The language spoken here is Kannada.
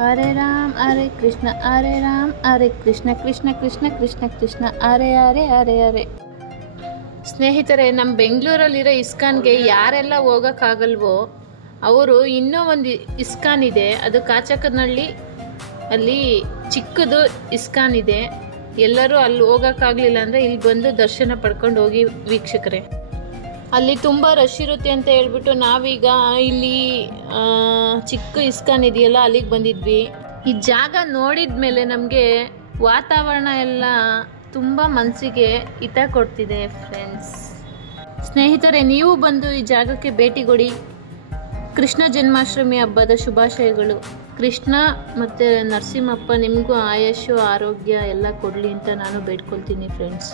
ಹರೇ ರಾಮ್ ಹರೇ ಕೃಷ್ಣ ಹರೇ ರಾಮ್ ಹರೇ ಕೃಷ್ಣ ಕೃಷ್ಣ ಕೃಷ್ಣ ಕೃಷ್ಣ ಕೃಷ್ಣ ಹರೇ ಹರೇ ಹರೇ ಹರೇ. ಸ್ನೇಹಿತರೆ, ನಮ್ಮ ಬೆಂಗಳೂರಲ್ಲಿರೋ ಇಸ್ಕಾನ್ಗೆ ಯಾರೆಲ್ಲ ಹೋಗೋಕ್ಕಾಗಲ್ವೋ ಅವರು ಇನ್ನೂ ಒಂದು ಇಸ್ಕಾನ್ ಇದೆ, ಅದು ಕಾಚಕನಹಳ್ಳಿ, ಅಲ್ಲಿ ಚಿಕ್ಕದು ಇಸ್ಕಾನ್ ಇದೆ. ಎಲ್ಲರೂ ಅಲ್ಲಿ ಹೋಗೋಕ್ಕಾಗಲಿಲ್ಲ ಅಂದರೆ ಇಲ್ಲಿ ಬಂದು ದರ್ಶನ ಪಡ್ಕೊಂಡು ಹೋಗಿ ವೀಕ್ಷಕರೇ. ಅಲ್ಲಿ ತುಂಬ ರಶ್ ಇರುತ್ತೆ ಅಂತ ಹೇಳ್ಬಿಟ್ಟು ನಾವೀಗ ಇಲ್ಲಿ ಚಿಕ್ಕ ಇಸ್ಕಾನ್ ಇದೆಯಲ್ಲ ಅಲ್ಲಿಗೆ ಬಂದಿದ್ವಿ. ಈ ಜಾಗ ನೋಡಿದ ಮೇಲೆ ನಮಗೆ ವಾತಾವರಣ ಎಲ್ಲ ತುಂಬ ಮನಸ್ಸಿಗೆ ಹಿತ ಕೊಡ್ತಿದೆ ಫ್ರೆಂಡ್ಸ್. ಸ್ನೇಹಿತರೆ, ನೀವು ಬಂದು ಈ ಜಾಗಕ್ಕೆ ಭೇಟಿ ಕೊಡಿ. ಕೃಷ್ಣ ಜನ್ಮಾಷ್ಟಮಿ ಹಬ್ಬದ ಶುಭಾಶಯಗಳು. ಕೃಷ್ಣ ಮತ್ತು ನರಸಿಂಹಪ್ಪ ನಿಮಗೂ ಆಯುಷ್ಯ ಆರೋಗ್ಯ ಎಲ್ಲ ಕೊಡಲಿ ಅಂತ ನಾನು ಬೇಡ್ಕೊಳ್ತೀನಿ ಫ್ರೆಂಡ್ಸ್.